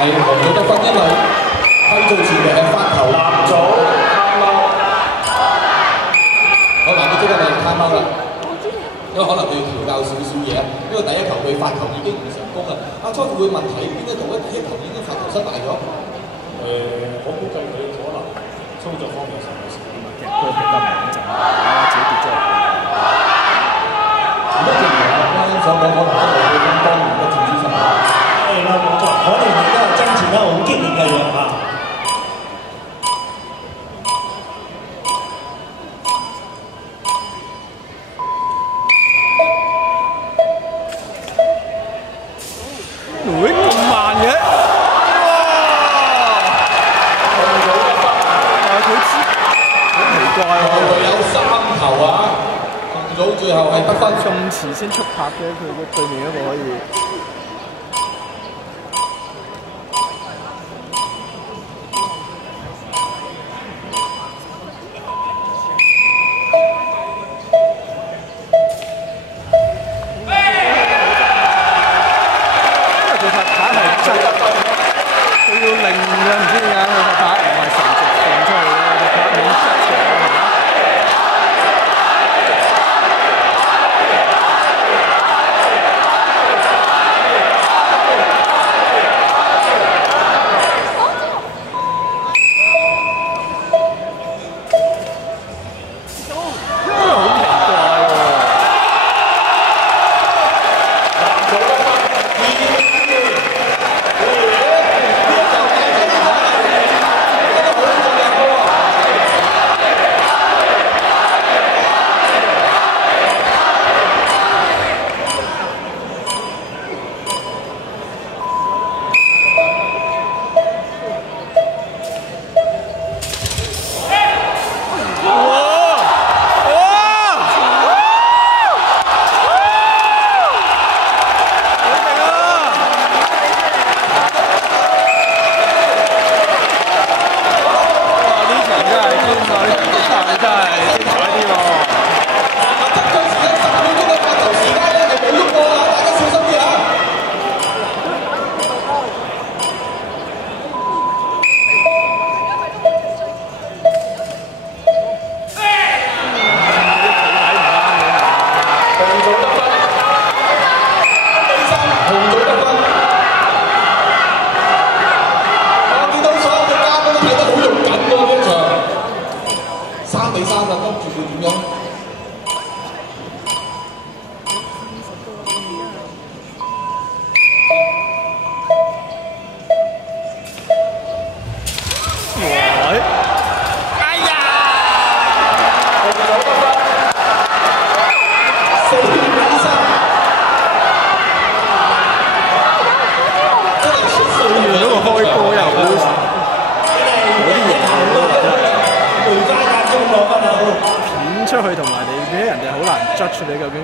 係黃組得分，因為構造前嘅係發球。藍組貪貓。好，藍組即刻就貪貓啦。因為可能佢要調教少少嘢，因為第一球佢發球已經唔成功啦。阿初會問題邊一度咧？第一球已經發球失敗咗。我估計佢可能操作方面實有少啲問題。波擊得唔穩陣啦，自己跌咗入去。如果正如啱啱所講，可能一路去咁當然嘅戰之神。係啦，冇錯，可能而家係爭持得好激烈嘅樣嚇。咁慢嘅，哇！佢知好奇怪喎，有3球啊！紅組最後係得分咁遲先出拍嘅，佢個對面一個可以。出去同埋你俾人哋好難 judge 你究竟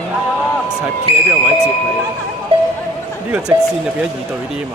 係企喺邊個位接你，呢個直線就變咗2對啲嘛。